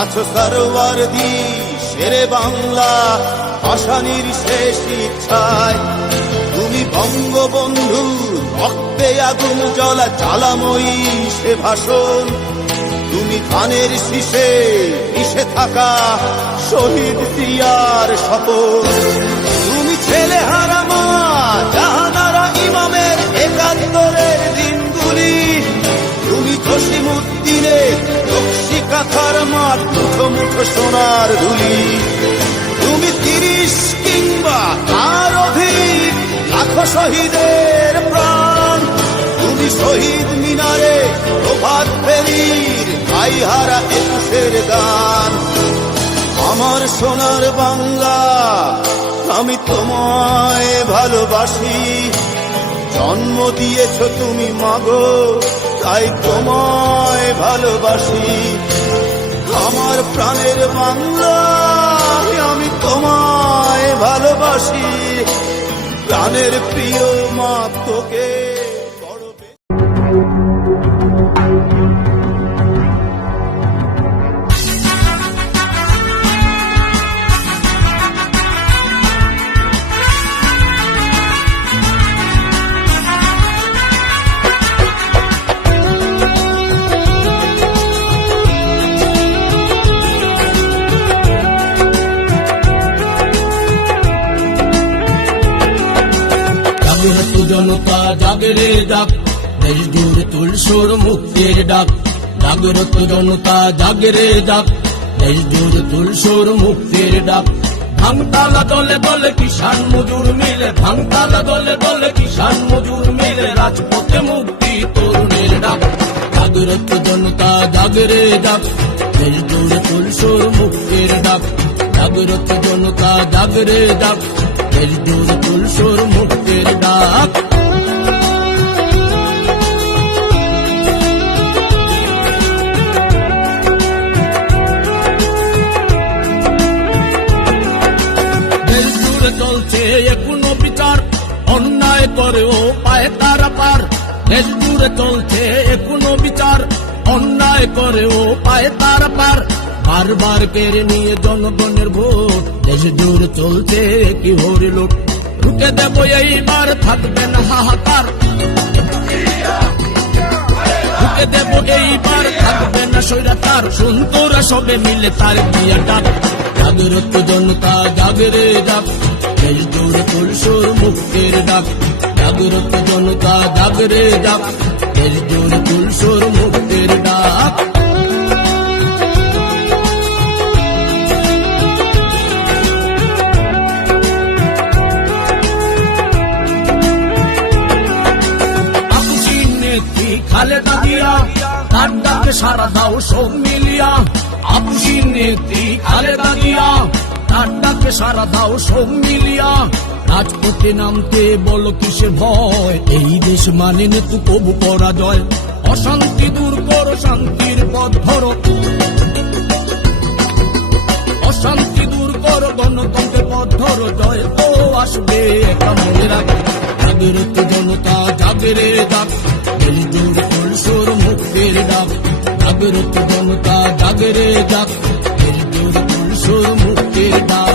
আছো সরওয়ারদি শেরে বাংলা আসানির শেষ ইচ্ছায়। তুমি বঙ্গবন্ধু রক্তে আগুন জ্বলা জ্বালাময়ী সে ভাষণ। তুমি ধানের শীষে মিশে থাকা শহীদ জিয়ার শপথ। তুমি ছেলে হারা মা জাহানারা ইমামের একাত্তরের দিনগুলি। তুমি জসিমউদ্দিনের নকশি কাঁথার মাঠ মুঠো মুঠো সোনার ধুলি। তুমি 30 কিংবা তার অধিক লাখো শহীদের প্রাণ। তুমি শহীদ মিনারে প্রভাত ফেরির গাইহারা 21-এর গান। আমার সোনার বাংলা আমি তোমায় ভালোবাসি। জন্ম দিয়েছ তুমি মাগো তাই তোমায় ভালোবাসি। আমার প্রাণের বাংলা আমি তোমায় ভালোবাসি। প্রাণের প্রিয় মা তোকে জনতা জাগরে ডাক, দেশ জুড়ে তুলসোর মুক্তির ডাক। জাগ্রত জনতা জাগরে ডাক, দেশ জুড়ে তুলসোর মুক্তির ডাক। ভাঙতালা দলে দলে কিষাণ মজুর মিলে, ভাঙতালা দলে দলে কিষাণ মজুর মিলে, রাজপথে মুক্তি তরুণের ডাক। জাগ্রত জনতা জাগরে ডাক, দেশ জুড়ে তুলসোর মুক্তির ডাক। জাগ্রত জনতা জাগরে ডাক, দেশ জুড়ে তুলসোর মুক্তির ডাক। দেশ জুড়ে চলছে এখনো বিচার, অন্যায় করেও পায় তারা পার। দেশ জুড়ে চলছে এখনো বিচার, অন্যায় করেও পায় তারা পার। বারবার কেড়ে নিয়ে জনগণের ভোট, দেশ জুড়ে চলছে কি হরিলুট। রুখে দেব এইবার থাকবে না হাহাকার, রুখে দেব এইবার থাকবে না স্বৈরাচার। সুন্দরা সবে মিলে তার দিয়া ডাক। জাগ্রত জনতা জাগরে ডাক, দেশ জুড়ে তুলসোর মুক্তির ডাক। জাগ্রত জনতা জাগরে ডাক, দেশ জুড়ে তুলসোর মুক্তির ডাক। খালেদা জিয়া তার ডাকে সারা দাও সব মিলিয়া। আপুসি নেত্রী খালেদা জিয়া তার ডাকে সারা দাও সব মিলিয়া। রাজপথে নামতে বলো কিসের ভয়, এই দেশ মানে নেতু কবু পরাজয়। অশান্তি দূর করো শান্তির পথ ধরো, অশান্তি দূর করো গণতন্ত্রের পথ ধরো। জয় তো আসবে এটা মনে রাখো। জাগ্রত জনতা জাগরে ডাক, দেশ জুড়ে তুলসোর মুক্তির ডাক। জাগ্রত জনতা জাগরে ডাক, দেশ জুড়ে তুলসোর মুক্তির ডাক।